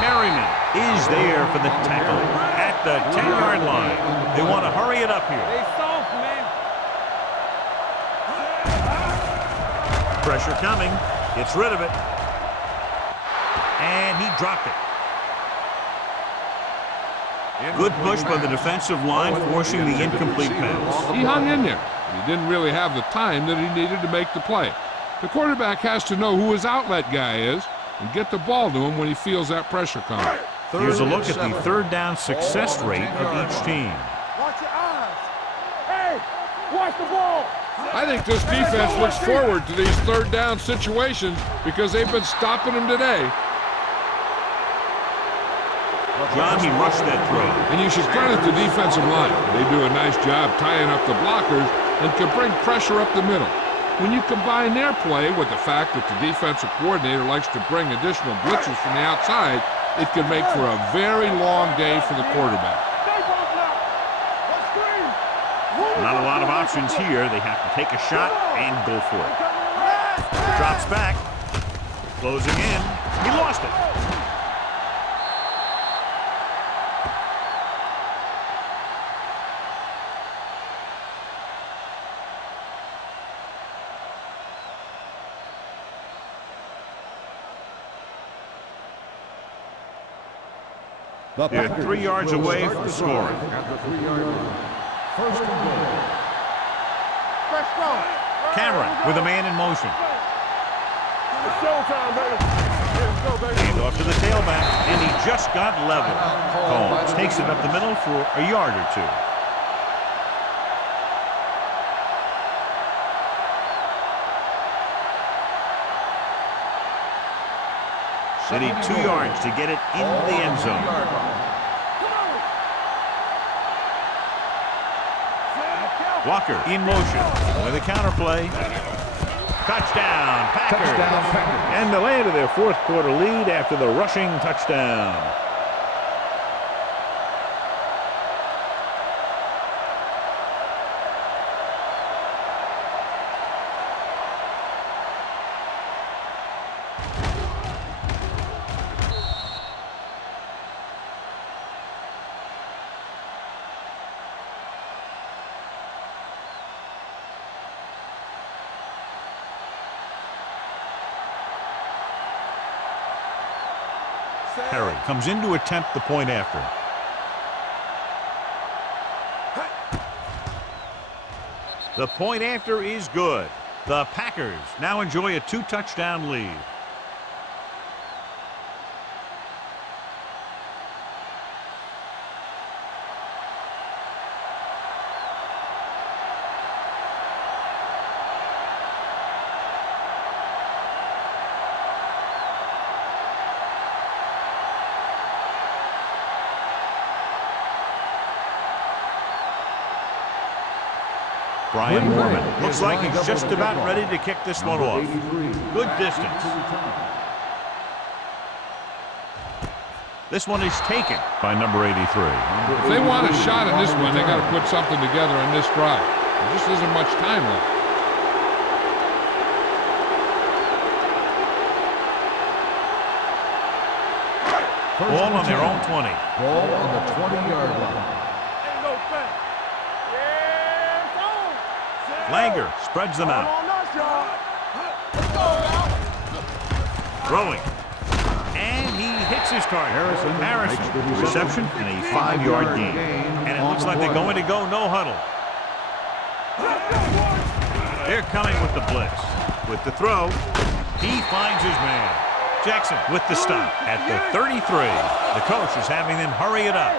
Merriman is there for the tackle at the 10-yard line. They want to hurry it up here. They soft, man. Pressure coming. Gets rid of it. And he dropped it. Good push by the defensive line, forcing the incomplete pass. He hung in there, but he didn't really have the time that he needed to make the play. The quarterback has to know who his outlet guy is and get the ball to him when he feels that pressure coming. Here's a look at the third down success rate of each team. Watch your eyes. Hey, watch the ball. I think this defense looks forward to these third down situations because they've been stopping them today. John, he rushed that throw. And you should credit the defensive line. They do a nice job tying up the blockers and can bring pressure up the middle. When you combine their play with the fact that the defensive coordinator likes to bring additional blitzes from the outside, it can make for a very long day for the quarterback. Not a lot of options here. They have to take a shot and go for it. Drops back. Closing in. He lost it. They're 3 yards away from scoring. At the 3-yard line. First and goal. Let's go. Cameron with a man in motion. It's showtime, baby. Let's go, baby. Hand off to the tailback, and he just got level. Combs takes it up the middle for a yard or two. They need 2 yards to get it in the end zone. Walker in motion with a counterplay. Touchdown, Packers. And they land to their 4th quarter lead after the rushing touchdown. Perry comes in to attempt the point after. The point after is good. The Packers now enjoy a 2-touchdown lead. Brian Moorman looks like he's just about ready to kick this one off. Good distance. This one is taken by number 83. If they want a shot in this one, they got to put something together on this drive. There just isn't much time left. Ball on their own 20. Ball on the 20-yard line. Langer spreads them out. Throwing. And he hits his target. Harrison, reception and a 5-yard gain. And it looks like they're going to go no huddle. They're coming with the blitz. With the throw, he finds his man. Jackson with the stop at the 33. The coach is having them hurry it up.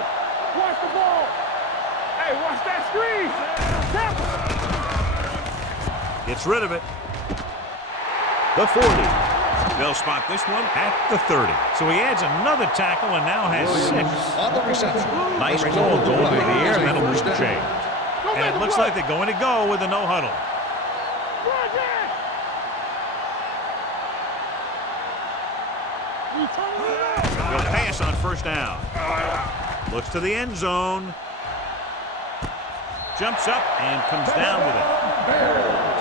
Watch the ball. Hey, watch that screen. Gets rid of it. The 40. They'll spot this one at the 30. So he adds another tackle and now has 6. On the reception. Nice ball going into the air, and that'll move the chain. And it looks like they're going to go with a no huddle. They'll pass on first down. Looks to the end zone. Jumps up and comes down with it.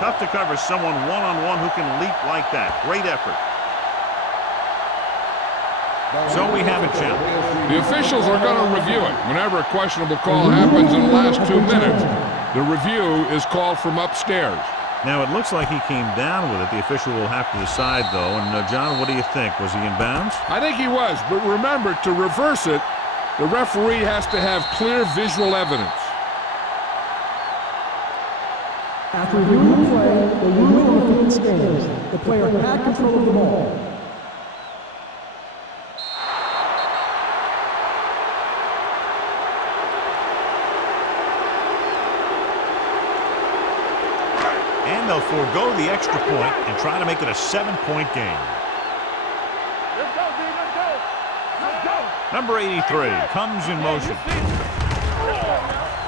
Tough to cover someone one-on-one who can leap like that. Great effort. So we have a challenge. The officials are going to review it. Whenever a questionable call happens in the last 2 minutes, the review is called from upstairs. Now, it looks like he came down with it. The official will have to decide, though. And, John, what do you think? Was he in bounds? I think he was, but remember, to reverse it, the referee has to have clear visual evidence. After reviewing the play, the rule on the field stands. The player had control of the ball. And they'll forego the extra point and try to make it a 7-point game. Let's go, D. Let's go. Let's go. Number 83 comes in motion.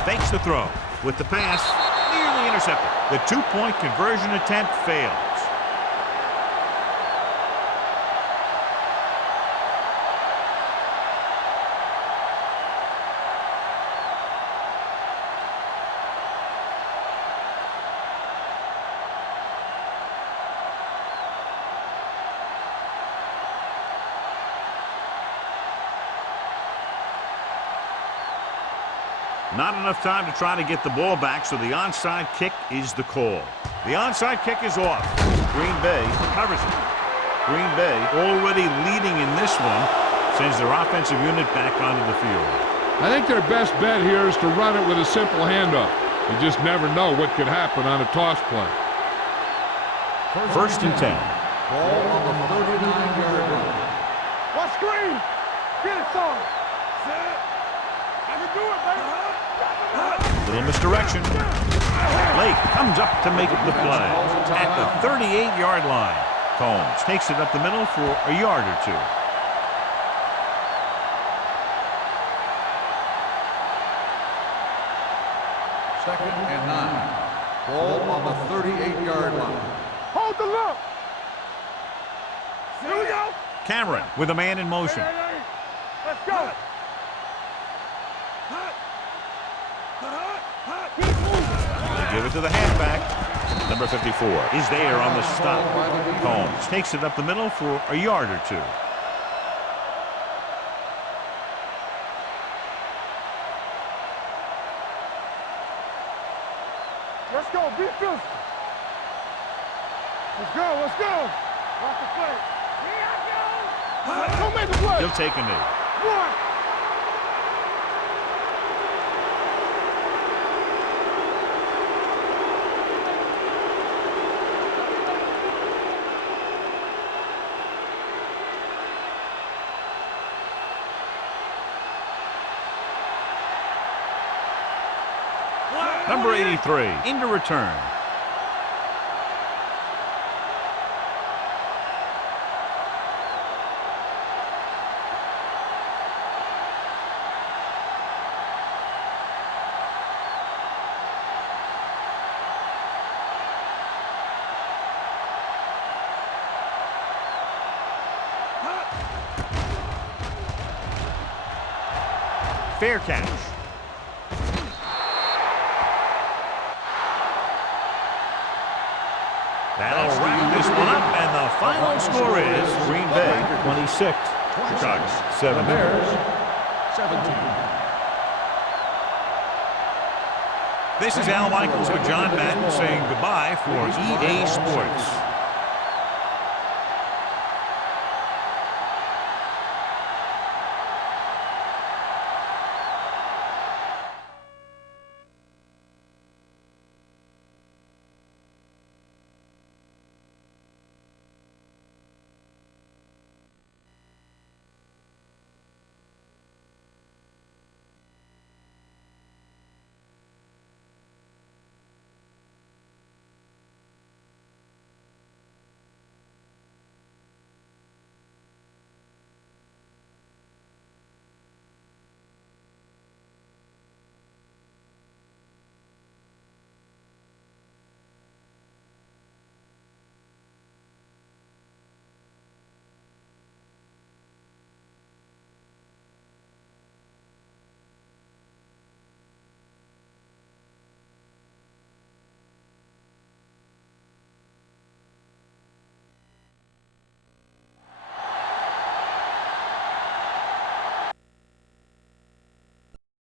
Fakes the throw. With the pass, nearly intercepted. The 2-point conversion attempt fails. Not enough time to try to get the ball back, so the onside kick is the call. The onside kick is off. Green Bay recovers it. Green Bay already leading in this one, sends their offensive unit back onto the field. I think their best bet here is to run it with a simple handoff. You just never know what could happen on a toss play. First and 10. Ball on the 39-yard line. Watch screen. Get it, son. I can do it, baby. Little misdirection. Lake comes up to make the play at the 38-yard line. Combs takes it up the middle for a yard or two. Second and 9. Ball on the 38-yard line. Hold the look. Here we go. Cameron with a man in motion. Let's go. They give it to the halfback. Number 54 is there on the stop. Combs takes it up the middle for a yard or two. Let's go. Be physical. Let's go. Let's go. Watch the play. Here I go. Don't make a play. He'll take a knee. One. Number 83, into return. Fair catch. That'll wrap this one up, and the final score is Green Bay 26, Chicago 7. Bears 17. This is Al Michaels with John Madden saying goodbye for EA Sports.